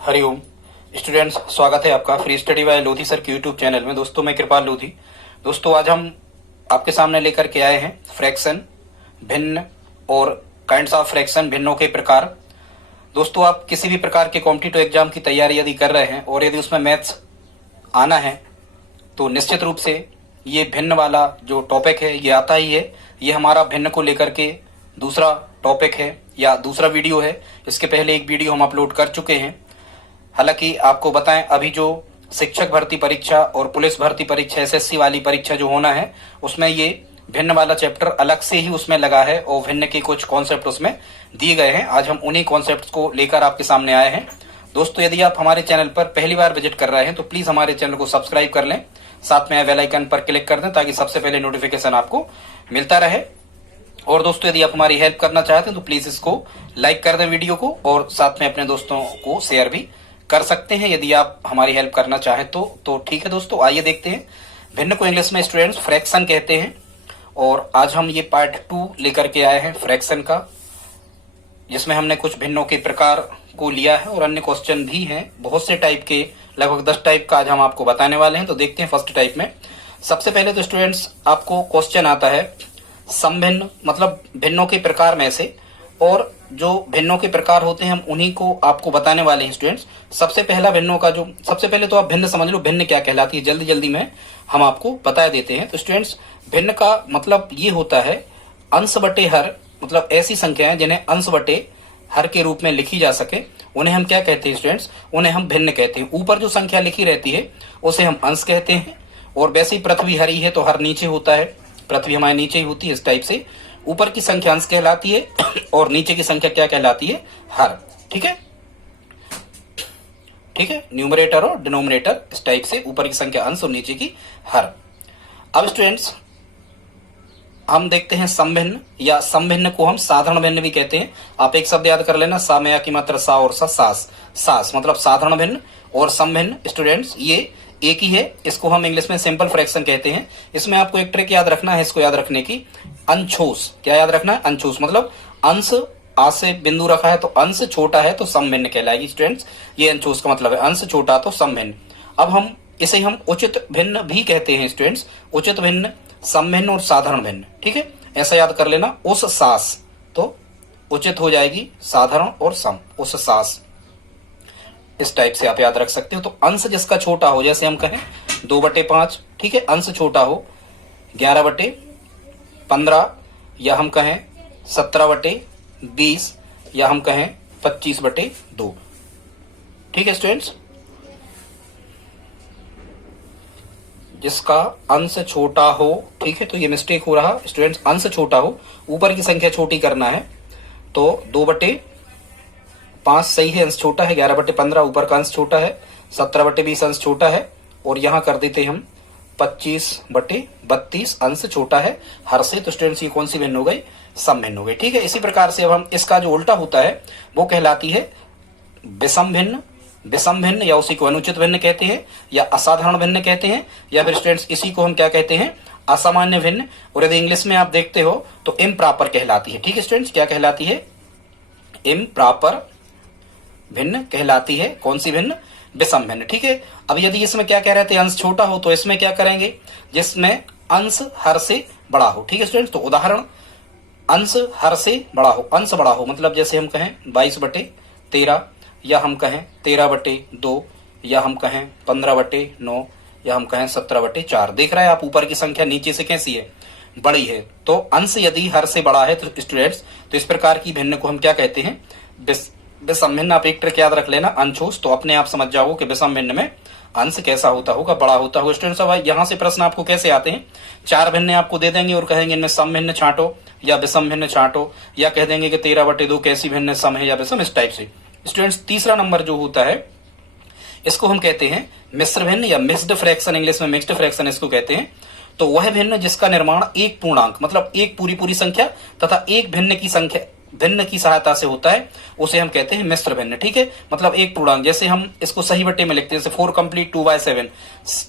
Hariom students, स्वागत है आपका free study bye Lodhi sir के यूट्यूब चैनल में। दोस्तों मैं कृपाल लोधी। दोस्तों आज हम आपके सामने लेकर के आए हैं फ्रैक्शन, भिन्न और काइंड्स ऑफ फ्रैक्शन, भिन्नों के प्रकार। दोस्तों आप किसी भी प्रकार के कॉम्पिटिटिव एग्जाम की तैयारी यदि कर रहे हैं और यदि उसमें मैथ्स आना है तो निश्चित रूप से ये भिन्न वाला जो टॉपिक है ये आता ही है। ये हमारा भिन्न को लेकर के दूसरा टॉपिक है या दूसरा वीडियो है। इसके पहले एक वीडियो हम अपलोड कर चुके हैं। हालांकि आपको बताएं, अभी जो शिक्षक भर्ती परीक्षा और पुलिस भर्ती परीक्षा एसएससी वाली परीक्षा जो होना है उसमें ये भिन्न वाला चैप्टर अलग से ही उसमें लगा है और भिन्न के कुछ कॉन्सेप्ट उसमें दिए गए हैं। आज हम उन्हीं कॉन्सेप्ट्स को लेकर आपके सामने आए हैं। दोस्तों यदि आप हमारे चैनल पर पहली बार विजिट कर रहे हैं तो प्लीज हमारे चैनल को सब्सक्राइब कर लें, साथ में बेल आइकन पर क्लिक कर दें ताकि सबसे पहले नोटिफिकेशन आपको मिलता रहे। और दोस्तों यदि आप हमारी हेल्प करना चाहते हैं तो प्लीज इसको लाइक कर दें वीडियो को, और साथ में अपने दोस्तों को शेयर भी कर सकते हैं यदि आप हमारी हेल्प करना चाहें तो ठीक है। दोस्तों आइए देखते हैं। भिन्न को इंग्लिश में स्टूडेंट्स फ्रैक्शन कहते हैं और आज हम ये पार्ट 2 लेकर के आए हैं फ्रैक्शन का, जिसमें हमने कुछ भिन्नों के प्रकार को लिया है और अन्य क्वेश्चन भी हैं बहुत से टाइप के, लगभग 10 टाइप का आज हम आपको बताने वाले हैं। तो देखते हैं फर्स्ट टाइप में। सबसे पहले तो स्टूडेंट्स आपको क्वेश्चन आता है समभिन्न, मतलब भिन्नों के प्रकार में से, और जो भिन्नों के प्रकार होते हैं हम उन्हीं को आपको बताने वाले हैं स्टूडेंट्स। सबसे पहला भिन्नों का जो सबसे पहले तो आप भिन्न समझ लो, भिन्न क्या कहलाती है जल्दी जल्दी में हम आपको बता देते हैं। तो स्टूडेंट्स भिन्न का मतलब ये होता है अंश बटे हर, मतलब ऐसी संख्याएं जिन्हें अंश बटे हर के रूप में लिखी जा सके उन्हें हम क्या कहते हैं स्टूडेंट्स, उन्हें हम भिन्न कहते हैं। ऊपर जो संख्या लिखी रहती है उसे हम अंश कहते हैं, और वैसे ही पृथ्वी हरी है तो हर नीचे होता है, पृथ्वी हमारे नीचे ही होती है। इस टाइप से ऊपर की संख्या अंश कहलाती है और नीचे की संख्या क्या कहलाती है, हर। ठीक है, ठीक है, न्यूमरेटर और डिनोमिनेटर इस टाइप से, ऊपर की संख्या अंश और नीचे की हर। अब स्टूडेंट्स हम देखते हैं समभिन्न, या समभिन्न को हम साधारण भिन्न भी कहते हैं। आप एक शब्द याद कर लेना, सामया की मात्रा सा और सास, सास मतलब साधारण भिन्न और समभिन्न स्टूडेंट्स ये एक ही है। इसको हम इंग्लिश में सिंपल फ्रैक्शन कहते हैं। इसमें आपको एक ट्रिक याद रखना है, इसको याद रखने की, अंशोस। क्या याद रखना है, अंशोस मतलब अंश आ से बिंदु रखा है तो अंश छोटा है तो समभिन्न कहलाएगी स्टूडेंट्स। ये अंशोस का मतलब है, अंश छोटा तो समभिन्न। अब हम इसे हम उचित भिन्न भी कहते हैं स्टूडेंट्स, उचित भिन्न, समभिन्न और साधारण भिन्न। ठीक है, ऐसा याद कर लेना, उस सास तो उचित हो जाएगी साधारण और सम, उस सास। इस टाइप से आप याद रख सकते हो। तो अंश जिसका छोटा हो, जैसे हम कहें 2/5, ठीक है, अंश छोटा हो 11/15, या हम कहें 17/20, या हम कहें 25/2। ठीक है स्टूडेंट्स, जिसका अंश छोटा हो, ठीक है, तो ये मिस्टेक हो रहा स्टूडेंट्स, अंश छोटा हो, ऊपर की संख्या छोटी करना है तो 2/5 सही है, अंश छोटा है, 11/15 ऊपर का अंश छोटा है, 17/20 अंश छोटा है, और यहां कर देते हम 25/32 अंश छोटा है हर से। तो स्टूडेंट्स ये कौन सी भिन्न हो गई, समभिन्न हो गई। ठीक है, इसी प्रकार से अब हम इसका जो उल्टा होता है वो कहलाती है विषम भिन्न, विषम भिन्न, या उसी को अनुचित भिन्न कहते हैं, या असाधारण भिन्न कहते हैं, या फिर स्टूडेंट्स इसी को हम क्या कहते हैं, असामान्य भिन्न। और यदि इंग्लिश में आप देखते हो तो इम्प्रॉपर कहलाती है। ठीक है स्टूडेंट्स, क्या कहलाती है, इम्प्रॉपर भिन्न कहलाती है। कौन सी भिन्न, विषम भिन्न। ठीक है, अब यदि इसमें क्या कह रहे थे, अंश छोटा हो, तो इसमें क्या करेंगे, जिसमें अंश हर से बड़ा हो। ठीक है स्टूडेंट्स, तो उदाहरण, अंश हर से बड़ा हो, अंश बड़ा हो मतलब जैसे हम कहें 22/13, या हम कहें 13/2, या हम कहें 15/9, या हम कहें 17/4। देख रहे हैं आप ऊपर की संख्या नीचे से कैसी है, बड़ी है। तो अंश यदि हर से बड़ा है तो स्टूडेंट्स, तो इस प्रकार की भिन्न को हम क्या कहते हैं, विषम भिन्न। आप एक ट्रिक याद रख लेना, अंशोस, तो अपने आप समझ जाओगे कि विषम भिन्न में अंश कैसा होता होगा, बड़ा होता होगा। स्टूडेंट्स अब यहाँ से प्रश्न आपको कैसे आते हैं, 4 भिन्न आपको दे देंगे और कहेंगे इनमें सम भिन्न छांटो या विषम भिन्न छांटो, या कह देंगे कि 13/2 कैसी भिन्न, सम है या विषम, इस टाइप से। स्टूडेंट्स तीसरा नंबर जो होता है इसको हम कहते हैं मिश्र भिन्न, या मिक्स्ड फ्रैक्शन, इंग्लिश में मिक्स्ड फ्रैक्शन इसको कहते हैं। तो वह भिन्न जिसका निर्माण एक पूर्णांक मतलब एक पूरी संख्या तथा एक भिन्न की संख्या, भिन्न की सहायता से होता है, उसे हम कहते हैं मिश्र भिन्न। ठीक है, मतलब एक पूर्णांक, जैसे हम इसको सही बट्टे में लिखते हैं, जैसे 4 कंप्लीट 2/7,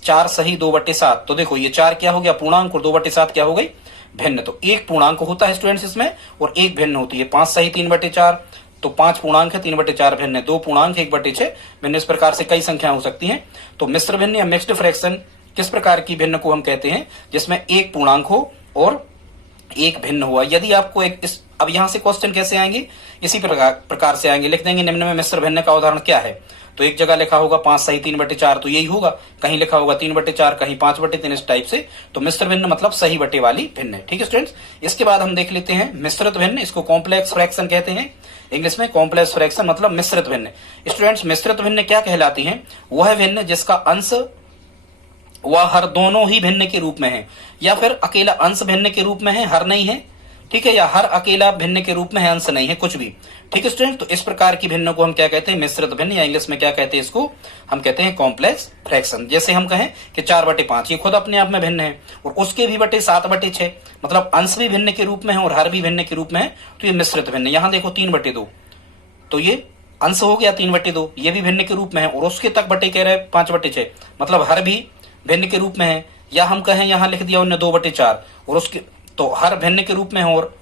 4 सही 2/7। तो देखो ये 4 क्या हो गया, पूर्णांक, और 2/7 क्या हो गई, भिन्न। तो एक पूर्णांक होता है स्टूडेंट्स इसमें, और एक भिन्न होती है, 5 सही 3/4, तो 5 पूर्णांक है, 3/4 भिन्न है, 2 पूर्णांक 1/6 भिन्न। इस प्रकार से कई संख्या हो सकती हैं। तो मिश्र भिन्न या मिक्स्ड फ्रैक्शन किस प्रकार की भिन्न को हम कहते हैं? जिसमें एक पूर्णांक हो और एक भिन्न हुआ। यदि आपको अब यहां से क्वेश्चन कैसे आएंगे? इसी प्रकार से आएंगे। लिख देंगे निम्न में मिश्र भिन्न का उदाहरण क्या है? तो एक जगह लिखा होगा 5 सही 3/4, तो यही होगा। कहीं लिखा होगा 3/4, कहीं 5/3, इस टाइप से। तो मिश्र भिन्न मतलब सही बटे वाली भिन्न है। ठीक है स्टूडेंट्स, इसके बाद हम देख लेते हैं मिश्रित भिन्न। इसको कॉम्प्लेक्स फ्रैक्शन कहते हैं। इंग्लिश में कॉम्प्लेक्स फ्रैक्शन मतलब मिश्रित भिन्न। स्टूडेंट्स, मिश्रित भिन्न क्या कहलाती है? वह भिन्न जिसका अंश वह हर दोनों ही भिन्न के रूप में है, या फिर अकेला अंश भिन्न के रूप में है, हर नहीं है, ठीक है, या हर अकेला भिन्न के रूप में है, अंश नहीं है, कुछ भी। ठीक है स्टूडेंट, तो इस प्रकार की भिन्न को हम क्या कहते हैं? मिश्रित भिन्न, या इंग्लिश में क्या कहते हैं इसको? हम कहते हैं कॉम्प्लेक्स फ्रैक्शन। जैसे हम कहें कि 4/5 ये खुद अपने आप में भिन्न है, और उसके भी बटे 7/6, मतलब अंश भी भिन्न के रूप में है और हर भी भिन्न के रूप में है, तो ये मिश्रित भिन्न। यहां देखो 3/2, तो ये अंश हो गया 3/2, ये भी भिन्न के रूप में है, और उसके तक बटे कह रहे हैं 5/6, मतलब हर भी भिन्न के रूप में है। या हम कहें यहां लिख दिया उन्होंने 2/4, और उसके तो हर भिन्न के रूप में है, और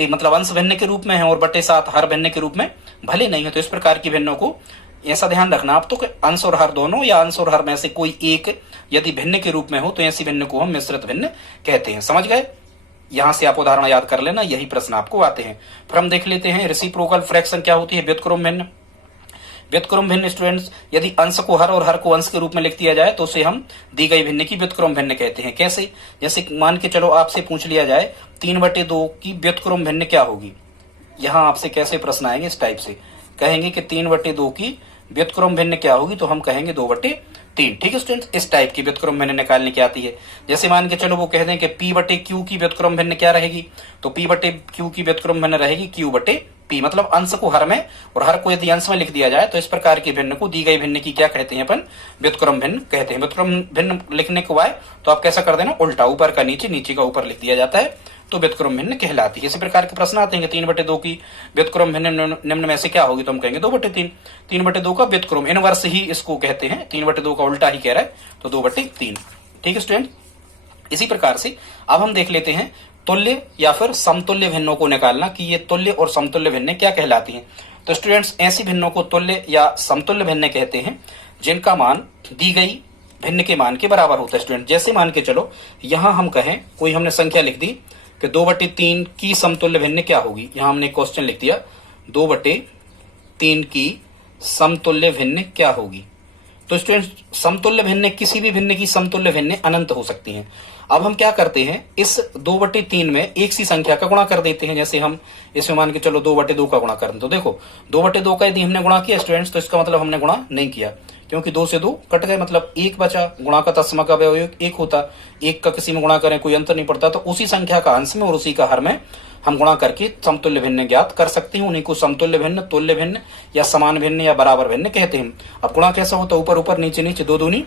मतलब अंश भिन्न के रूप में है, और बटे 7 हर भिन्न के रूप में भले नहीं है। तो इस प्रकार की भिन्नों को ऐसा ध्यान रखना आप, तो अंश और हर दोनों या अंश और हर में से कोई एक यदि भिन्न के रूप में हो तो ऐसी भिन्न को हम मिश्रित भिन्न कहते हैं। समझ गए? यहां से आप उदाहरण याद कर लेना, यही प्रश्न आपको आते हैं। फिर हम देख लेते हैं रेसिप्रोकल फ्रैक्शन क्या होती है? व्युत्क्रम भिन्न। व्युत्क्रम भिन्न स्टूडेंट्स, यदि अंश को हर और हर को अंश के रूप में लिख दिया जाए तो उसे हम दी गई भिन्न की व्युत्क्रम भिन्न कहते हैं। कैसे? जैसे मान के चलो आपसे पूछ लिया जाए 3/2 की व्युत्क्रम भिन्न क्या होगी? यहां आपसे कैसे प्रश्न आएंगे? इस टाइप से कहेंगे कि 3/2 की व्युत्क्रम भिन्न क्या होगी, तो हम कहेंगे 2/3। ठीक है स्टूडेंट्स, इस टाइप की व्युत्क्रम भिन्न निकालने की आती है। जैसे मान के चलो वो कह दें कि P/Q की व्युत्क्रम भिन्न क्या रहेगी, तो P/Q की व्युत्क्रम भिन्न रहेगी Q/P, मतलब अंश को हर में और हर को यदि अंश में लिख दिया जाए तो इस प्रकार की भिन्न को दी गई भिन्न की क्या कहते हैं? अपन व्युत्क्रम भिन्न कहते हैं। व्युत्क्रम भिन्न लिखने को आए तो आप कैसा कर देना? उल्टा, ऊपर का नीचे, नीचे का ऊपर लिख दिया जाता है, तो व्युत्क्रम भिन्न कहलाती है। इसी प्रकार के प्रश्न आते हैं कि 3/2 की व्युत्क्रम भिन्न निम्न में से क्या होगी, तो हम कहेंगे 2/3। 3/2 का व्युत्क्रम इनवर्स ही इसको कहते हैं, 3/2 का उल्टा ही कह रहा है, तो 2/3। ठीक है स्टूडेंट, इसी प्रकार से अब हम देख लेते हैं तुल्य या फिर समतुल्य भिन्नों को निकालना कि ये तुल्य और समतुल्य भिन्न क्या कहलाती हैं। तो स्टूडेंट्स, ऐसी भिन्नों को तुल्य या समतुल्य भिन्न कहते हैं जिनका मान दी गई भिन्न के मान के बराबर होता है। स्टूडेंट, जैसे मान के चलो यहां हम कहें कोई हमने संख्या लिख दी कि 2/3 की समतुल्य भिन्न क्या होगी। यहां हमने क्वेश्चन लिख दिया 2/3 की समतुल्य भिन्न क्या होगी। तो स्टूडेंट, समतुल्य भिन्न किसी भी भिन्न की समतुल्य भिन्न अनंत हो सकती हैं। अब हम क्या करते हैं, इस 2/3 में एक सी संख्या का गुणा कर देते हैं। जैसे हम इसमें मान के चलो 2/2 का गुणा कर दें, तो देखो 2/2 का यदि हमने गुणा किया स्टूडेंट्स, तो इसका मतलब हमने गुणा नहीं किया, क्योंकि 2 से 2 कट गए, मतलब 1 बचा। गुणा का तत्सम अवयव 1 होता, 1 का किसी में गुणा करें कोई अंतर नहीं पड़ता, तो उसी संख्या का अंश में और उसी का हर में हम गुणा करके समतुल्य भिन्न ज्ञात कर सकते हैं। उन्हीं को समतुल्य भिन्न, तुल्य भिन्न या समान भिन्न या बराबर भिन्न कहते हैं। अब गुणा कैसा होता है? ऊपर ऊपर नीचे नीचे, 2 दूनी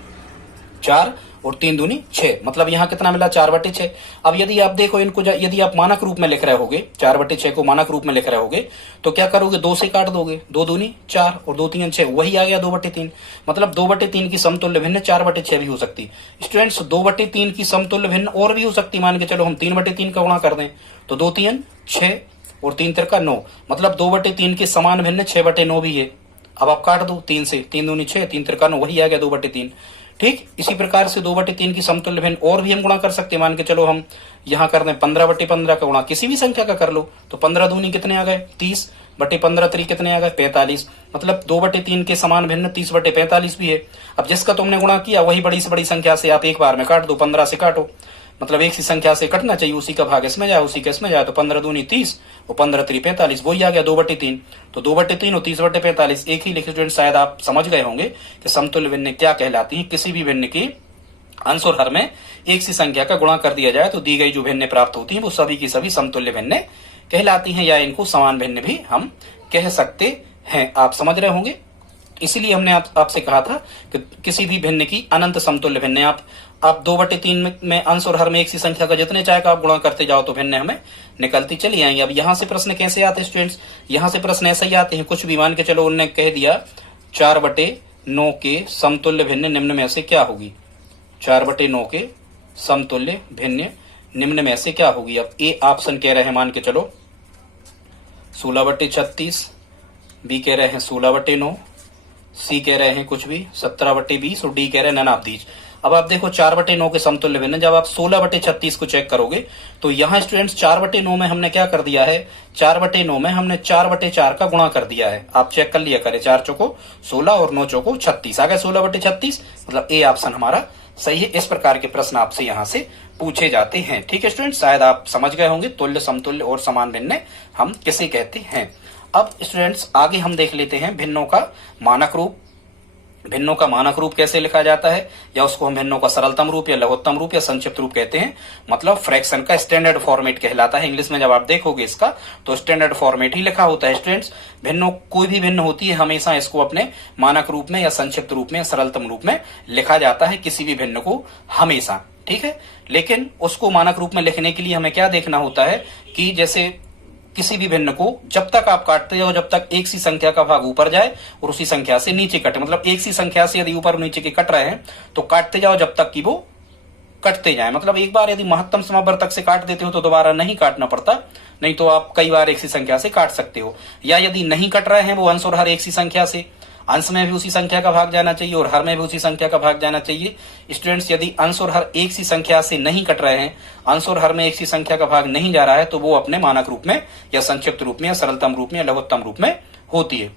4 और 3 दूनी 6, मतलब यहाँ कितना मिला? 4/6। अब यदि आप देखो इनको, यदि आप मानक रूप में लिख रहे होगे, 4/6 को मानक रूप में लिख रहे होगे, तो क्या करोगे? 2 से काट दोगे, 2 दूनी 4 और 2 3 6, वही आ गया 2/3। मतलब 2/3 की समतुल्य भिन्न 4/6 भी हो सकती। स्टूडेंट्स, 2/3 की समतुल्य भिन्न और भी हो सकती। मान के चलो हम 3/3 का गुणा कर दें, तो 2 3 6 और 3 3 9, मतलब 2/3 की समान भिन्न 6/9 भी है। अब आप काट दो 3 से, 3 दूनी 6, 3 3 9, वही आ गया 2/3। ठीक, इसी प्रकार से 2/3 की समतुल्य भिन्न और भी हम गुणा कर सकते हैं। मान के चलो हम यहां कर दें 15/15 का गुणा किसी भी संख्या का कर लो, तो 15 दूनी कितने आ गए? 30/15 3 कितने आ गए? 45, मतलब 2/3 के समान भिन्न 30/45 भी है। अब जिसका तुमने गुणा किया वही बड़ी से बड़ी संख्या से आप एक बार में काट दो, 15 से काटो, मतलब एक सी संख्या से कटना चाहिए, उसी का भाग इसमें जाए, उसी का इसमें जाए, तो 15 दूनी 30 और 15 3 45, वही आ गया 2/3। तो 2/3 और 30/45 एक ही लिखे। स्टूडेंट, शायद आप समझ गए होंगे कि समतुल्य भिन्न क्या कहलाती है। किसी भी भिन्न की अंश और हर में एक सी संख्या का गुणा कर दिया जाए तो दी गई जो भिन्न प्राप्त होती है वो सभी की सभी समतुल्य भिन्न कहलाती हैं, या इनको समान भिन्न भी हम कह सकते हैं। आप समझ रहे होंगे, इसीलिए हमने आपसे कहा था कि किसी भी भिन्न की अनंत समतुल्य भिन्न। आप 2/3 में अंश और हर में एक सी संख्या का जितने चाहे का आप गुणा करते जाओ तो भिन्न हमें निकलती चली आएंगे। अब यहाँ से प्रश्न कैसे आते हैं स्टूडेंट्स? यहाँ से प्रश्न ऐसे ही आते हैं, कुछ भी मान के चलो उन्होंने कह दिया 4/9 के समतुल्य भिन्न निम्न में से क्या होगी? 4/9 के समतुल्य भिन्न निम्न में से क्या होगी? अब ए ऑप्शन कह रहे हैं, मान के चलो 16/36, बी कह रहे हैं 16/9, सी कह रहे हैं कुछ भी 17/20 और डी कह रहे हैं नन ऑफ दीज। अब आप देखो 4/9 के समतुल्य भिन्न, जब आप 16/36 को चेक करोगे तो यहाँ स्टूडेंट्स 4/9 में हमने क्या कर दिया है, 4/9 में हमने 4/4 का गुणा कर दिया है। आप चेक कर लिया करें, 4 चौको 16 और 9 चौको 36 आ गया 16/36, मतलब ए ऑप्शन हमारा सही है। इस प्रकार के प्रश्न आपसे यहाँ से पूछे जाते हैं। ठीक है स्टूडेंट, शायद आप समझ गए होंगे तुल्य, समतुल्य और समान भिन्न हम किसे कहते हैं। अब स्टूडेंट्स आगे हम देख लेते हैं भिन्नों का मानक रूप। भिन्नों का मानक रूप कैसे लिखा जाता है, या उसको हम भिन्नों का सरलतम रूप या लघुत्तम रूप या संक्षिप्त रूप कहते हैं। मतलब फ्रैक्शन का स्टैंडर्ड फॉर्मेट कहलाता है। इंग्लिश में जब आप देखोगे इसका तो स्टैंडर्ड फॉर्मेट ही लिखा होता है स्टूडेंट्स। भिन्नों कोई भी भिन्न होती है हमेशा इसको अपने मानक रूप में या संक्षिप्त रूप में या सरलतम रूप में लिखा जाता है, किसी भी भिन्न को हमेशा। ठीक है, लेकिन उसको मानक रूप में लिखने के लिए हमें क्या देखना होता है कि जैसे किसी भी भिन्न को जब तक आप काटते जाओ जब तक एक सी संख्या का भाग ऊपर जाए और उसी संख्या से नीचे कटे, मतलब एक सी संख्या से यदि ऊपर नीचे के कट रहे हैं तो काटते जाओ जब तक कि वो कटते जाए। मतलब एक बार यदि महत्तम समावर्तक से काट देते हो तो दोबारा नहीं काटना पड़ता, नहीं तो आप कई बार एक सी संख्या से काट सकते हो। या यदि नहीं कट रहे हैं वो अंश और हर एक सी संख्या से, अंश में भी उसी संख्या का भाग जाना चाहिए और हर में भी उसी संख्या का भाग जाना चाहिए। स्टूडेंट्स यदि अंश और हर एक सी संख्या से नहीं कट रहे हैं, अंश और हर में एक सी संख्या का भाग नहीं जा रहा है, तो वो अपने मानक रूप में या संक्षिप्त रूप में या सरलतम रूप में या लघुत्तम रूप में होती है।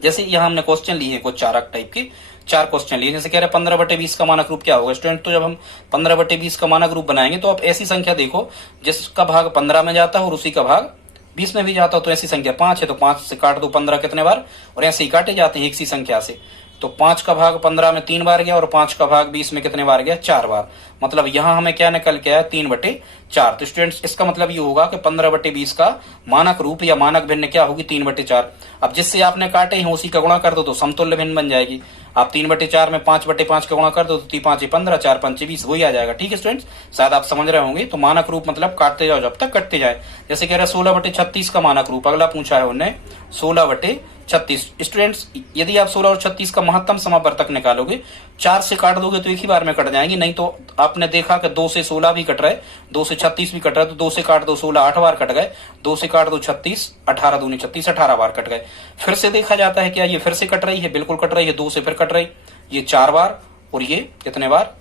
जैसे यहाँ हमने क्वेश्चन लिए हैं कुछ चारक टाइप के, 4 क्वेश्चन लिए। जैसे कह रहे हैं 15/20 का मानक रूप क्या होगा स्टूडेंट, तो जब हम 15/20 का मानक रूप बनाएंगे तो आप ऐसी संख्या देखो जिसका भाग 15 में जाता है और उसी का भाग 20 में भी जाता हो। तो ऐसी संख्या 5 है तो 5 से काट दो 15 कितने बार, और ऐसे ही काटे जाते हैं एक सी संख्या से। तो 5 का भाग 15 में 3 बार गया और 5 का भाग 20 में कितने बार गया, 4 बार। मतलब यहां हमें क्या निकल के आया, 3/4। तो स्टूडेंट्स इसका मतलब ये होगा कि 15/20 का मानक रूप या मानक भिन्न क्या होगी, 3/4। अब जिससे आपने काटे हैं उसी का गुणा कर दो तो समतुल्य भिन्न बन जाएगी। आप 3/4 में 5/5 का गुणा कर दो तो 3×5 = 15, 4×5 = 20, वही आ जाएगा। ठीक है स्टूडेंट्स, शायद आप समझ रहे होंगे। तो मानक रूप मतलब काटते जाओ जब तक कटते जाए। जैसे कह रहे हैं 16/36 का मानक रूप, अगला पूछा है उन्होंने 16/36। स्टूडेंट्स यदि आप 16 और 36 का महत्तम समावर्तक निकालोगे, 4 से काट दोगे तो एक ही बार में कट जाएंगे, नहीं तो आपने देखा कि 2 से 16 भी कट रहा है, 2 से 36 भी कट रहा है, तो 2 से काट दो 16 8 बार कट गए, 2 से काट दो 36 18 दूनी 36 18 बार कट गए। फिर से देखा जाता है क्या ये फिर से कट रही है, बिल्कुल कट रही है, 2 से फिर कट रही, ये 4 बार और ये कितने बार,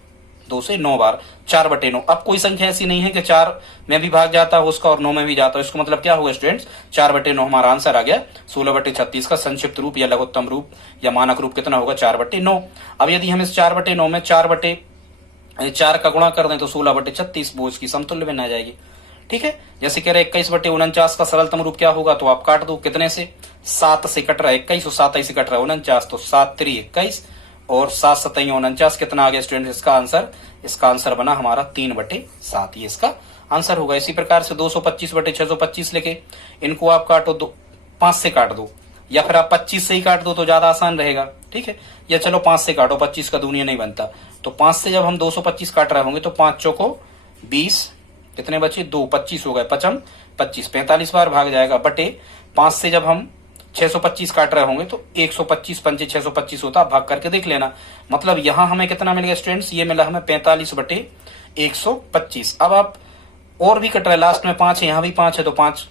2 से 9 बार, 4/9। अब कोई संख्या ऐसी नहीं है कि 4 में भी भाग जाता है उसका और 9 में भी जाता है। इसको मतलब क्या होगा स्टूडेंट्स, 4/9 हमारा आंसर आ गया। 16/36 का संक्षिप्त रूप या लघुत्तम रूप या मानक रूप कितना होगा, 4/9। अब यदि हम इस 4/9 में 4 का गुणा कर दें तो 16/36 वो इसकी समतुल्य भिन्न आ जाएगी। ठीक है, जैसे कह रहे 21/49 का सरलतम रूप क्या होगा, तो आप काट दो कितने से, 7 से कट रहा है 21 और 7 से कट रहा है 49, तो 7 3 21 और 7 7 49, कितना आ गया स्टूडेंट इसका आंसर, इसका आंसर बना हमारा 3/7, ये इसका आंसर होगा। इसी प्रकार से 225/625 लेके इनको आप काटो, 5 से काट दो या फिर आप 25 से ही काट दो तो ज्यादा आसान रहेगा। ठीक है, या चलो 5 से काटो, 25 का दूनिया नहीं बनता, तो 5 से जब हम 225 काट रहे होंगे तो 5 चौको 20, कितने बचे 2, 25 हो गए, 55 25 45 बार भाग जाएगा, बटे 5 से जब हम 625 काट रहे होंगे तो 125 पंचे 625 होता, भाग करके देख लेना। मतलब यहां हमें कितना मिल गया स्टूडेंट्स, ये मिला हमें 45/125। अब आप और भी कट रहे, लास्ट में 5 है, यहां भी 5 है तो 5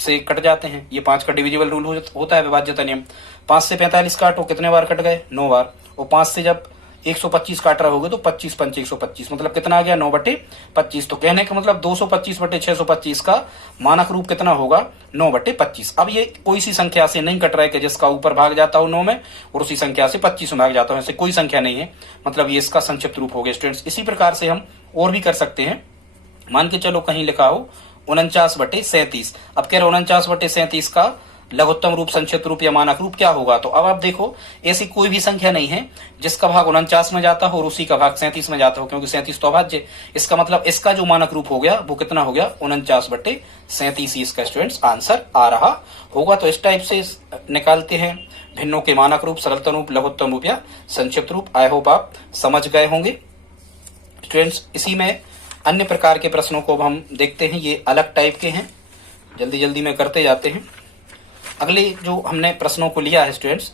से कट जाते हैं, ये 5 का डिविजिबल रूल होता है, विभाज्यता नियम। 5 से 45 काटो, कितने बार कट गए, 9 बार, और 5 से जब 125 काट रहे होगे तो 25 पंचे 125, मतलब कितना आ गया 9/25। तो कहने का मतलब 225/625 का मानक रूप कितना होगा, 9/25। अब ये कोई सी संख्या से नहीं कट रहा है कि जिसका ऊपर भाग जाता हो 9 में और उसी संख्या से 25 में भाग जाता हो, ऐसे कोई संख्या नहीं है, मतलब ये इसका संक्षिप्त रूप हो गया स्टूडेंट्स। इसी प्रकार से हम और भी कर सकते हैं। मान के चलो कहीं लिखा हो 49/37, अब कह रहे 49/37 का लघुत्तम रूप, संक्षिप्त रूप या मानक रूप क्या होगा। तो अब आप देखो ऐसी कोई भी संख्या नहीं है जिसका भाग 49 में जाता हो और उसी का भाग 37 में जाता हो, क्योंकि 37 तो अभाज्य। इसका मतलब इसका जो मानक रूप हो गया वो कितना हो गया, 49/37 इसका स्टूडेंट्स आंसर आ रहा होगा। तो इस टाइप से निकालते हैं भिन्नों के मानक रूप, सरलतम रूप, लघुत्तम रूप या संक्षिप्त रूप। आई होप आप समझ गए होंगे स्टूडेंट्स। इसी में अन्य प्रकार के प्रश्नों को हम देखते हैं, ये अलग टाइप के हैं, जल्दी जल्दी में करते जाते हैं। अगले जो हमने प्रश्नों को लिया है स्टूडेंट्स,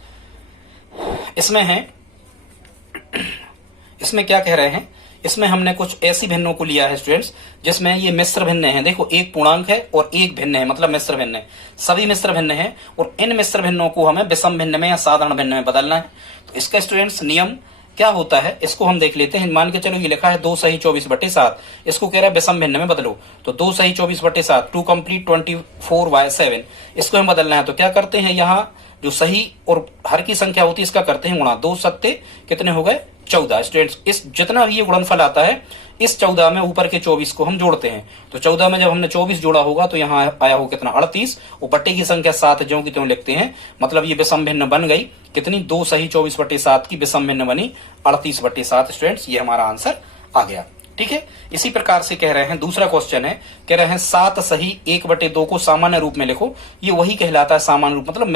इसमें क्या कह रहे हैं इसमें हमने कुछ ऐसी भिन्नों को लिया है स्टूडेंट्स जिसमें ये मिश्र भिन्न है। देखो एक पूर्णांक है और एक भिन्न है, मतलब मिश्र भिन्न है, सभी मिश्र भिन्न है और इन मिश्र भिन्नों को हमें विषम भिन्न में या साधारण भिन्न में बदलना है। तो इसका स्टूडेंट्स नियम क्या होता है इसको हम देख लेते हैं। मान के चलो ये लिखा है 2 सही 24/7, इसको कह रहा है विषम भिन्न में बदलो। तो 2 सही 24/7 2 कंप्लीट 24/7 इसको हम बदलना है। तो क्या करते हैं, यहाँ जो सही और हर की संख्या होती है इसका करते हैं गुणा। 2 सत्ते कितने हो गए 14। स्टूडेंट्स इस जितना भी ये गुणनफल आता है इस 14 में ऊपर के 24 को हम जोड़ते हैं। तो 14 में जब हमने 24 जोड़ा होगा तो यहाँ आया हो कितना 38 और बट्टे की संख्या 7 ज्यों की त्यों लिखते हैं। मतलब ये विषम भिन्न बन गई कितनी 2 सही 24/7 की विषम भिन्न बनी 38/7। स्टूडेंट्स ये हमारा आंसर आ गया। ठीक है, इसी प्रकार से कह रहे हैं दूसरा क्वेश्चन है, कह रहे हैं 7 सही 1/2 को सामान्य रूप में लिखो। ये वही कहलाता है सामान्य रूप, मतलब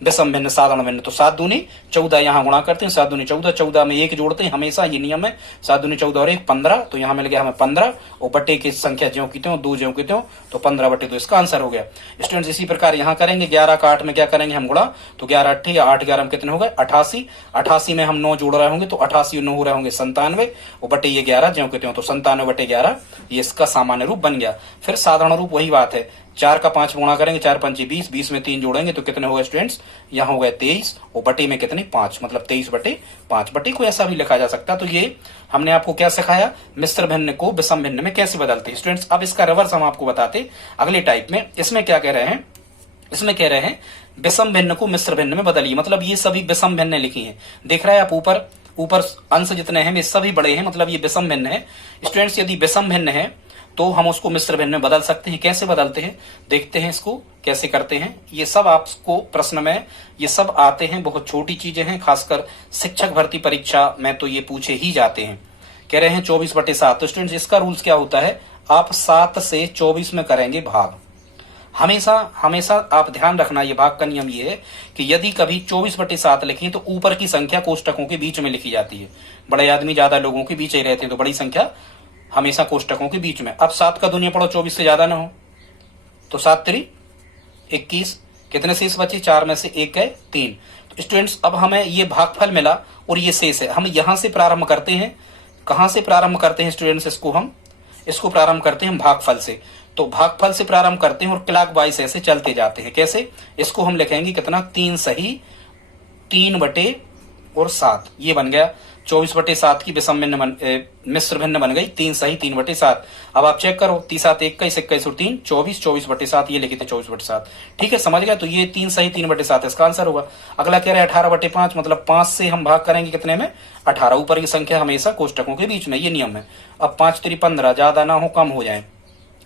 विषम भिन्न साधारण भिन्न। तो 7 दूनी 14 यहाँ गुणा करते हैं, 7 दूनी 14, 14 में 1 जोड़ते हैं, हमेशा ये नियम है। 7 दूनी 14 और 1 15, तो यहाँ मिल गया हमें 15 और बटे की संख्या ज्यों की त्यों 2 ज्यों की त्यों, तो 15/2 इसका आंसर हो गया। स्टूडेंट्स इसी प्रकार यहाँ करेंगे 11 का 8 में क्या करेंगे हम गुणा। तो 11 8 या 8 11 में कितने हो गए 88। 88 में हम 9 जोड़ रहे होंगे तो 88 और 9 हो रहे होंगे 97 और बटे ये 11 ज्यों के त्यों, तो 97/11 ये इसका सामान्य रूप बन गया। फिर साधारण रूप वही बात है, 4 का 5 गुणा करेंगे, 4 पंचे 20, 20 में 3 जोड़ेंगे तो कितने हो गए स्टूडेंट्स, यहाँ हो गए 23 और बटे में कितने 5, मतलब 23/5। बटे को ऐसा भी लिखा जा सकता है। तो ये हमने आपको क्या सिखाया, मिश्र भिन्न को विषम भिन्न में कैसे बदलते हैं। स्टूडेंट्स अब इसका रिवर्स हम आपको बताते अगले टाइप में। इसमें क्या कह रहे हैं, इसमें कह रहे हैं विषम भिन्न को मिश्र भिन्न में बदलिए। मतलब ये सभी विषम भिन्न लिखी है, देख रहे हैं आप ऊपर अंश जितने हैं ये सभी बड़े हैं, मतलब ये विषम भिन्न है। स्टूडेंट्स यदि विषम भिन्न है तो हम उसको मिश्र भिन्न में बदल सकते हैं। कैसे बदलते हैं देखते हैं, इसको कैसे करते हैं। ये सब आपको प्रश्न में ये सब आते हैं, बहुत छोटी चीजें हैं, खासकर शिक्षक भर्ती परीक्षा में तो ये पूछे ही जाते हैं। कह रहे हैं 24/7। तो स्टूडेंट्स इसका रूल्स क्या होता है, आप 7 से 24 में करेंगे भाग। हमेशा हमेशा आप ध्यान रखना, ये भाग का नियम ये है कि यदि कभी 24/7 लिखें तो ऊपर की संख्या कोष्टकों के बीच में लिखी जाती है। बड़े आदमी ज्यादा लोगों के बीच ही रहते हैं तो बड़ी संख्या हमेशा कोष्टकों के बीच में। अब 7 का दुनिया पढ़ो 24 से ज्यादा ना हो, तो 7 3 21, कितने शेष बचे, 4 में से 1 गए 3। तो स्टूडेंट्स अब हमें ये भागफल मिला और ये शेष है। हम यहां से प्रारंभ करते हैं, कहां से प्रारंभ करते हैं स्टूडेंट्स, इसको प्रारंभ करते हैं भागफल से। तो भागफल से प्रारंभ करते हैं और क्लॉक वाइज ऐसे चलते जाते हैं। कैसे, इसको हम लिखेंगे कितना 3 सही 3/7, ये बन गया 24/7 की विषम भिन्न मिश्र भिन्न बन गई 3 सही 3/7। अब आप चेक करो 3 7 21 21 और 3 24, 24/7 ये लिखे थे 24/7। ठीक है, समझ गया। तो ये 3 सही 3/7 इसका आंसर होगा। अगला कह रहा है 18/5, मतलब 5 से हम भाग करेंगे कितने में 18, ऊपर की संख्या हमेशा कोष्टकों के बीच में, ये नियम है। अब 5 3 15, ज्यादा ना हो कम हो जाए,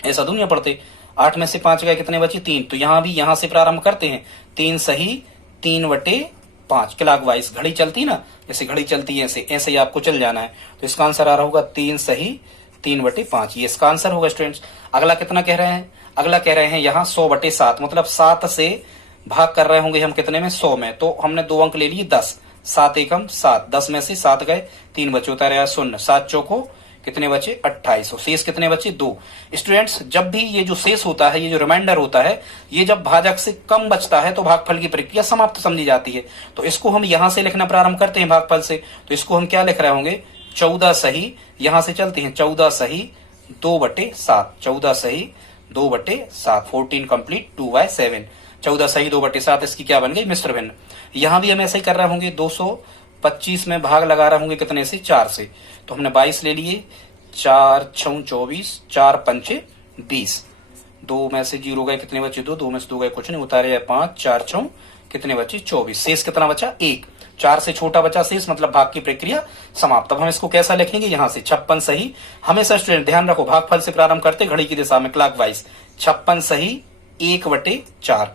ऐसा दुनिया पढ़ते। 8 में से 5 गए कितने बचे 3, तो यहाँ भी यहाँ से प्रारंभ करते हैं 3 सही 3/5, क्लॉक वाइज घड़ी चलती ना, जैसे घड़ी चलती है ऐसे ऐसे ही आपको चल जाना है। तो इसका आंसर आ रहा होगा 3 सही 3/5, ये इसका आंसर होगा स्टूडेंट्स। अगला कितना कह रहे हैं, अगला कह रहे हैं यहाँ 100/7, मतलब 7 से भाग कर रहे होंगे हम कितने में 100 में, तो हमने 2 अंक ले लिए 10, 7 एकम 7, 10 में से 7 गए 3 बचे, उतारे 0, 7 चौको कितने बचे 28, शेष कितने बचे 2। स्टूडेंट्स जब भी ये जो शेष होता है, ये जो रिमाइंडर होता है, ये जब भाजक से कम बचता है तो भागफल की प्रक्रिया समाप्त समझी जाती है। तो इसको हम यहां से लिखना प्रारंभ करते हैं भागफल से। तो इसको हम क्या लिख रहे होंगे 14 सही, यहां से चलते हैं 14 सही 2/7, 14 सही 2/7, 14 कंप्लीट 2/7, 14 सही 2/7 इसकी क्या बन गई मिश्र भिन्न। यहां भी हम ऐसे ही कर रहे होंगे 225 में भाग लगा रहे होंगे कितने से 4 से, तो हमने 22 ले लिए, 4 6 24, 4 पंचे 20, 2 में से 0 गए कितने बचे 2, 2 में से 2 गए कुछ नहीं, उतारे 5, 4 6 कितने बचे 24, शेष कितना बचा 1, 4 से छोटा बचा शेष, मतलब भाग की प्रक्रिया समाप्त। अब हम इसको कैसा लिखेंगे, यहाँ से 56 सही, हमेशा स्टूडेंट ध्यान रखो भागफल से प्रारंभ करते घड़ी की दिशा में क्लॉक वाइज, 56 सही 1/4,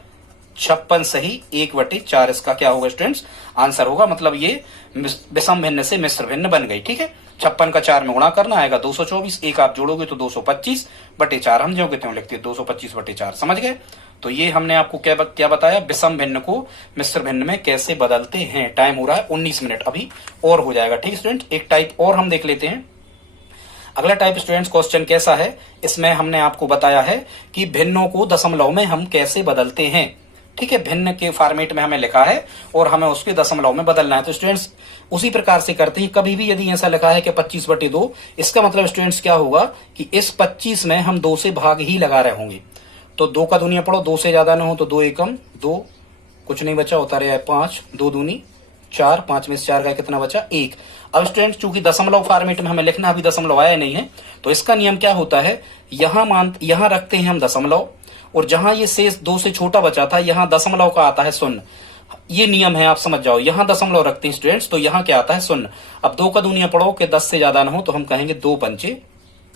56 सही 1/4 इसका क्या होगा स्टूडेंट्स आंसर होगा। मतलब ये विषम भिन्न से मिश्र भिन्न बन गई। ठीक है, 56 का 4 में गुणा करना आएगा 224, एक आप जोड़ोगे तो 225/4, हम जो कहते हैं लिखते हैं 225/4, समझ गए। तो ये हमने आपको क्या बताया, विषम भिन्न को मिश्र भिन्न में कैसे बदलते हैं। टाइम हो रहा है 19 मिनट, अभी और हो जाएगा। ठीक स्टूडेंट, एक टाइप और हम देख लेते हैं। अगला टाइप स्टूडेंट्स क्वेश्चन कैसा है, इसमें हमने आपको बताया है कि भिन्नों को दशमलव में हम कैसे बदलते हैं। ठीक है, भिन्न के फॉर्मेट में हमें लिखा है और हमें उसके दशमलव में बदलना है। तो स्टूडेंट्स उसी प्रकार से करते हैं। कभी भी यदि ऐसा लिखा है कि 25/2, इसका मतलब स्टूडेंट्स क्या होगा कि इस 25 में हम 2 से भाग ही लगा रहे होंगे। तो 2 का दूनिया पढ़ो, 2 से ज्यादा ना हो तो 2 एकम 2, कुछ नहीं बचा, होता रहा 5, 2 दूनी 4, 5 में से 4 का कितना बचा 1। अब स्टूडेंट्स चूंकि दशमलव फॉर्मेट में हमें लिखना, अभी दशमलव आया नहीं है, तो इसका नियम क्या होता है, यहां रखते हैं हम दशमलव, और जहां ये शेष 2 से छोटा बचा था यहां दशमलव का आता है 0। ये नियम है, आप समझ जाओ। यहां दशमलव रखते हैं स्टूडेंट्स तो यहां क्या आता है 0। अब 2 का दूनिया पढ़ो कि 10 से ज्यादा ना हो तो हम कहेंगे 2 पंचे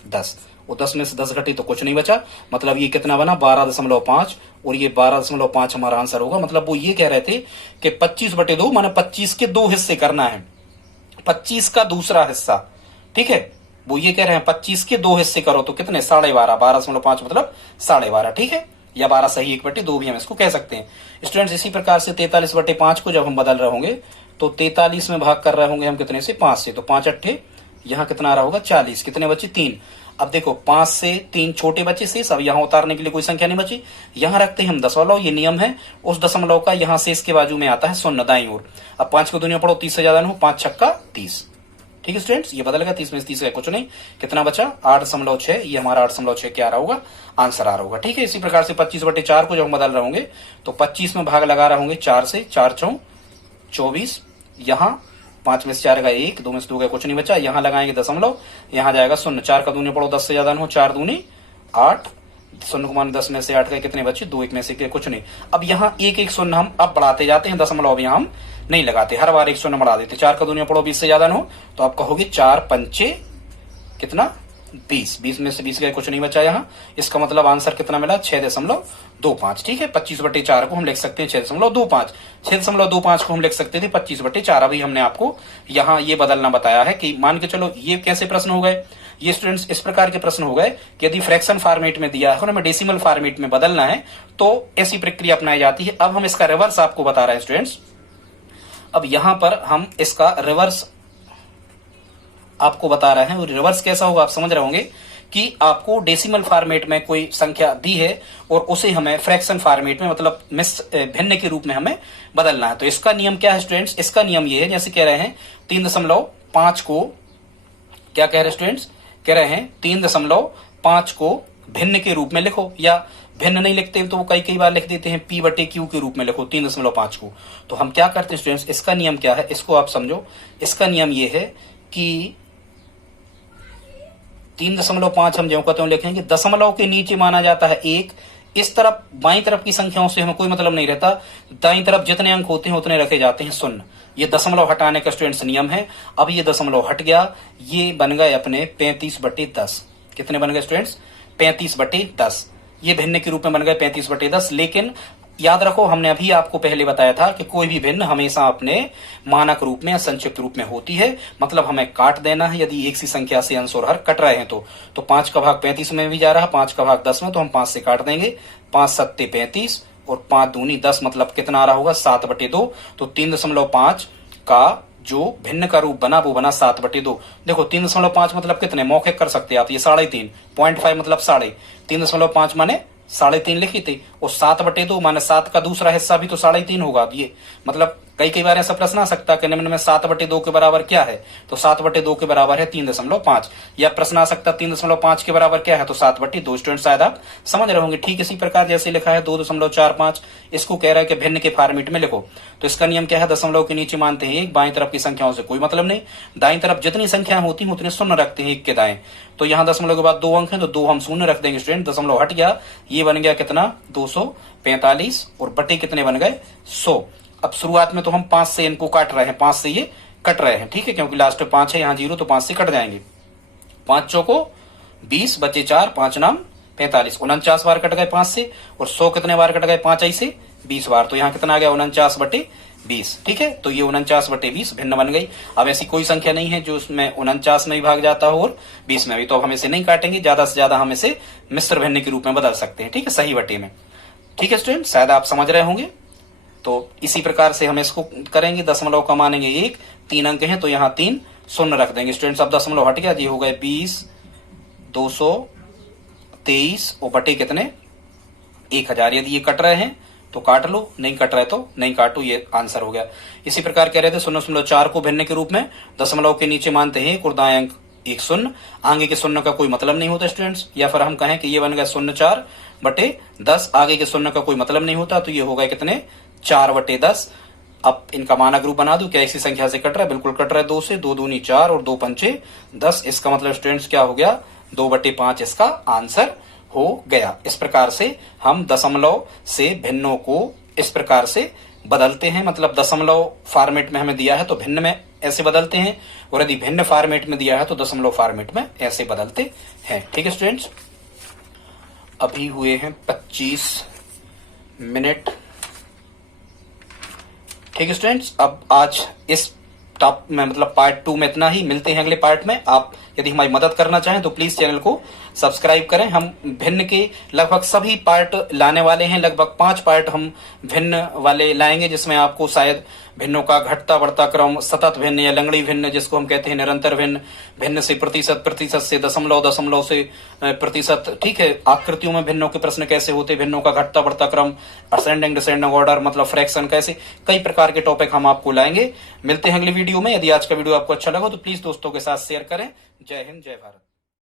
10, और 10 में से 10 घटी तो कुछ नहीं बचा, मतलब ये कितना बना 12.5, और ये 12.5 हमारा आंसर होगा। मतलब वो ये कह रहे थे कि 25/2 माने 25 के 2 हिस्से करना है, 25 का दूसरा हिस्सा, ठीक है। वो ये कह रहे हैं 25 के 2 हिस्से करो तो कितने 12.5, 12.5 मतलब 12.5, ठीक है, या 12 सही 1/2 भी हम इसको कह सकते हैं। स्टूडेंट्स इसी प्रकार से 43/5 को जब हम बदल रहे होंगे तो 43 में भाग कर रहे होंगे हम कितने से 5 से, तो 5 अट्ठे यहाँ कितना आ रहा होगा 40, कितने बचे 3। अब देखो 5 से 3 छोटे बचे शेष, अब यहाँ उतारने के लिए कोई संख्या नहीं बची, यहाँ रखते हैं हम दशमलव, ये नियम है। उस दशमलव का यहाँ शेष के बाजू में आता है 0 दाईं ओर। अब 5 को दुनिया पढ़ो 30 से ज्यादा ना हो, 5 छक्का 30, ठीक है स्टूडेंट्स, ये बदल गया 30 में से 30 का कुछ नहीं, कितना बचा 8.6, ये हमारा 8.6 क्या आ रहा होगा आंसर आ रहा होगा, ठीक है। इसी प्रकार से 25/4 को जब हम बदल रहे होंगे तो 25 में भाग लगा रहे होंगे 4 से, 4 चौं 24, यहाँ 5 में से 4 का 1, 2 में से 2 का कुछ नहीं बचा, यहाँ लगाएंगे दशमलव, यहाँ जाएगा 0, 4 का दूनी पढ़ो 10 से ज्यादा ना हो, 4 दूनी 8, 0 को मान 10 में से 8 का कितने बचे 2, 1 में से कुछ नहीं। अब यहाँ 1 0 हम अब बढ़ाते जाते हैं, दशमलव अब यहाँ हम नहीं लगाते, हर बार 1 0 बढ़ा देते। 4 का दूनिया पढ़ो 20 से ज्यादा ना हो तो आप कहोगे 4 पंचे कितना 20, 20 में से 20 का कुछ नहीं बचा यहाँ, इसका मतलब आंसर कितना मिला 6.25, ठीक है। 25/4 को हम लिख सकते हैं 6.25, 6.25 को हम लिख सकते थे 25/4। अभी हमने आपको यहाँ ये बदलना बताया है कि मान के चलो ये कैसे प्रश्न हो गए, ये स्टूडेंट्स इस प्रकार के प्रश्न हो गए कि यदि फ्रैक्शन फॉर्मेट में दिया है और हमें डेसिमल फॉर्मेट में बदलना है तो ऐसी प्रक्रिया अपनाई जाती है। अब हम इसका रिवर्स आपको बता रहे हैं स्टूडेंट्स। अब यहां पर हम इसका रिवर्स आपको बता रहे हैं, और रिवर्स कैसा होगा आप समझ रहे होंगे कि आपको डेसिमल फॉर्मेट में कोई संख्या दी है और उसे हमें फ्रैक्शन फॉर्मेट में मतलब भिन्न के रूप में हमें बदलना है। तो इसका नियम क्या है स्टूडेंट्स, इसका नियम ये है, जैसे कह रहे हैं 3.5 को क्या कह रहे हैं स्टूडेंट्स, कह रहे हैं 3.5 को भिन्न के रूप में लिखो, या भिन्न नहीं लिखते तो वो कई बार लिख देते हैं P/Q के रूप में लिखो 3.5 को। तो हम क्या करते हैं स्टूडेंट्स, इसका नियम क्या है इसको आप समझो। इसका नियम ये है कि 3.5 हम जो कहते हैं लिखेंगे, दशमलव के नीचे माना जाता है 1। इस तरफ बाईं तरफ की संख्याओं से हमें कोई मतलब नहीं रहता, दाईं तरफ जितने अंक होते हैं उतने रखे जाते हैं 0। ये दशमलव हटाने का स्टूडेंट्स नियम है। अब ये दशमलव हट गया, ये बन गए अपने 35/10, कितने बन गए स्टूडेंट्स 35/10, ये भिन्न के रूप में बन गए 35/10। लेकिन याद रखो हमने अभी आपको पहले बताया था कि कोई भी भिन्न हमेशा अपने मानक रूप में या संक्षिप्त रूप में होती है, मतलब हमें काट देना है यदि एक सी संख्या से अंश और हर कट रहे हैं तो 5 का भाग 35 में भी जा रहा है, 5 का भाग 10 में, तो हम 5 से काट देंगे, 5 7 35 और 5 दूनी 10, मतलब कितना आ रहा होगा 7/2। तो 3.5 का जो भिन्न का रूप बना वो बना 7/2। देखो 3.5 मतलब कितने मौखिक कर सकते हैं आप, ये 3.5, 0.5 मतलब 3.5 माने 3.5 लिखी थी, और 7/2 माने 7 का दूसरा हिस्सा भी तो 3.5 होगा। ये मतलब कई बार ऐसा प्रश्न आ सकता है कि निम्न में 7/2 के बराबर क्या है, तो 7/2 के बराबर है 3.5, या प्रश्न आ सकता है 3.5 के बराबर क्या है, तो 7/2। स्टूडेंट शायद आप समझ रहे होंगे। ठीक इसी प्रकार जैसे लिखा है 2.45, इसको कह रहा है कि भिन्न के फॉर्मेट में लिखो, तो इसका नियम क्या है, दशमलव के नीचे मानते हैं 1, बाईं तरफ की संख्याओं से कोई मतलब नहीं, दाईं तरफ जितनी संख्याएं होती हैं उतने 0 रखते हैं 1 के दाएं। तो यहाँ दशमलव के बाद 2 अंक हैं तो 2 हम 0 रख देंगे स्टूडेंट, दशमलव हट गया, ये बन गया कितना 245, और बटे कितने बन गए 100। अब शुरुआत में तो हम 5 से इनको काट रहे हैं, 5 से ये कट रहे हैं, ठीक है, क्योंकि लास्ट में 5 है, यहाँ 0, तो 5 से कट जाएंगे। 5 चौको 20 बचे 4, 5 नाम 45, 49 बार कट गए 5 से, और 100 कितने बार कट गए 5 ऐसे 20 बार, तो यहाँ कितना आ गया 49/20, ठीक है। तो ये 49/20 भिन्न बन गई। अब ऐसी कोई संख्या नहीं है जो उसमें 49 में भी भाग जाता हो और 20 में भी, तो अब हम इसे नहीं काटेंगे, ज्यादा से ज्यादा हम इसे मिश्र भिन्न के रूप में बदल सकते हैं, ठीक है, सही बटे में। ठीक है स्टूडेंट, शायद आप समझ रहे होंगे। तो इसी प्रकार से हम इसको करेंगे, दशमलव का मानेंगे 1, 3 अंक हैं तो यहाँ 3 0 रख देंगे स्टूडेंट्स। अब दशमलव हट गया, जी हो गए 20, 223 और बटे कितने 1000। यदि ये कट रहे हैं तो काट लो, नहीं कट रहे तो नहीं काटो, ये आंसर हो गया। इसी प्रकार कह रहे थे 0.4 को भिन्न के रूप में दशमलव के नीचे मानते हैं एक उर्दाएं अंक एक शून्य, आगे के शून्य का कोई मतलब नहीं होता स्टूडेंट्स। या फिर हम कहें कि ये बन गया 0.4/10, आगे के शून्य का कोई मतलब नहीं होता, तो ये हो गए कितने 4/10। अब इनका मानक रूप बना दूं, क्या इसी संख्या से कट रहा है? बिल्कुल कट रहा है, 2 से, 2 दूनी 4 और 2 पंचे 10। इसका मतलब स्टूडेंट्स क्या हो गया? 2/5 इसका आंसर हो गया। इस प्रकार से हम दशमलव से भिन्नों को इस प्रकार से बदलते हैं, मतलब दशमलव फॉर्मेट में हमें दिया है तो भिन्न में ऐसे बदलते हैं, और यदि भिन्न फॉर्मेट में दिया है तो दशमलव फॉर्मेट में ऐसे बदलते हैं। ठीक है स्टूडेंट्स, अभी हुए हैं 25 मिनट। ठीक है स्टूडेंट्स, अब आज इस टॉप में मतलब पार्ट 2 में इतना ही। मिलते हैं अगले पार्ट में। आप यदि हमारी मदद करना चाहें तो प्लीज चैनल को सब्सक्राइब करें। हम भिन्न के लगभग सभी पार्ट लाने वाले हैं, लगभग 5 पार्ट हम भिन्न वाले लाएंगे, जिसमें आपको शायद भिन्नों का घटता बढ़ता क्रम, सतत भिन्न या लंगड़ी भिन्न जिसको हम कहते हैं, निरंतर भिन्न, भिन्न से प्रतिशत, प्रतिशत से दशमलव, दशमलव से प्रतिशत, ठीक है, आकृतियों में भिन्नों के प्रश्न कैसे होते, भिन्नों का घटता बढ़ता क्रम, असेंडिंग डिसेंडिंग ऑर्डर मतलब फ्रैक्शन, कैसे कई प्रकार के टॉपिक हम आपको लाएंगे। मिलते हैं अगली वीडियो में। यदि आज का वीडियो आपको अच्छा लगा तो प्लीज दोस्तों के साथ शेयर करें। जय हिंद, जय भारत।